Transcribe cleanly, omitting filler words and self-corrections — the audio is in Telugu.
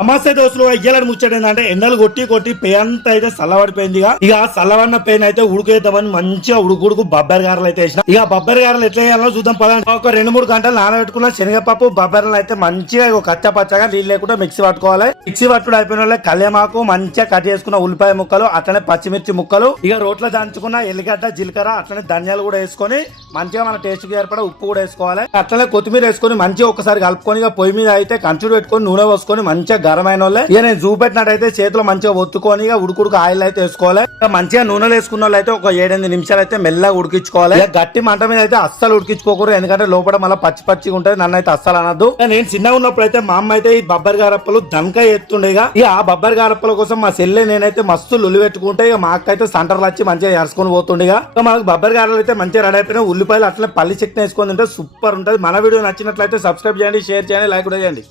నమస్తే దోస్తులు, అయ్యాలని ముచ్చట ఏంటంటే ఎండలు కొట్టి కొట్టి పే అంతా అయితే చల్లబడిపోయింది. ఇక చల్లబడిన పెయిన్ అయితే ఉడికేద్దామని మంచిగా ఉడుకుడుకు బొబ్బరి గారెలు అయితే వేసిన. ఇక బొబ్బరి గారెలు ఎట్లా వేయాలో చూద్దాం పదండి. ఒక 2-3 గంటలు నానబెట్టుకున్న శనగపప్పు బొబ్బరిలు అయితే మంచిగా కచ్చా పచ్చగా నీళ్ళు లేకుండా మిక్సీ పట్టుకోవాలి. మిక్సీ పట్టుడు అయిపోయిన వాళ్ళకి కళ్యామాకు మంచిగా కట్ చేసుకున్న ఉల్లిపాయ ముక్కలు, అట్లనే పచ్చిమిర్చి ముక్కలు, ఇక రోట్లో దంచుకున్న ఎల్లిగడ్డ జీలకర్ర, అట్లనే ధనియాలు కూడా వేసుకొని మంచిగా మన టేస్ట్ కి ఏర్పడ ఉప్పు కూడా వేసుకోవాలి. అట్లనే కొత్తిమీర వేసుకొని మంచిగా ఒకసారి కలుపుకొని ఇక పొయ్యి మీద అయితే కంచుడు పెట్టుకొని నూనె పోసుకొని మంచిగా గరమైన వాళ్ళే ఇక నేను చూపెట్టినట్టయితే చేతిలో మంచిగా ఒత్తుకొని ఇక ఉడుకుడుకు ఆయిల్ అయితే వేసుకోవాలి. మంచిగా నూనెలు వేసుకున్న వాళ్ళు అయితే ఒక 7-8 నిమిషాలు అయితే మెల్లగా ఉడికించుకోవాలి. గట్టి మంట మీద అయితే అస్సలు ఉడికించుకోకూడదు, ఎందుకంటే లోపల మళ్ళీ పచ్చి పచ్చిగా ఉంటుంది. నన్ను అయితే అస్సలు అనద్దు. నేను చిన్నగా ఉన్నప్పుడు అయితే మా అమ్మ అయితే ఈ బొబ్బరి గారప్పలు దనకాయ ఎత్తుండే. ఇక ఆ బొబ్బరి గారప్పల కోసం మా చెల్లె నేనైతే మస్తు లొల్లి పెట్టుకుంటే ఇక మా అక్క అయితే సెంటర్లు వచ్చి మంచిగా ఎరుసుకొని పోతుండే. ఇక మనకు బొబ్బరి గారెలు అయితే మంచిగా రెడీ అయిపోయినా ఉల్లిపాయలు అట్లనే పల్లి చెట్టు వేసుకొని తింటే సూపర్ ఉంటుంది. మన వీడియో నచ్చినట్లయితే సబ్స్క్రైబ్ చేయండి, షేర్ చేయండి, లైక్ కూడా చేయండి.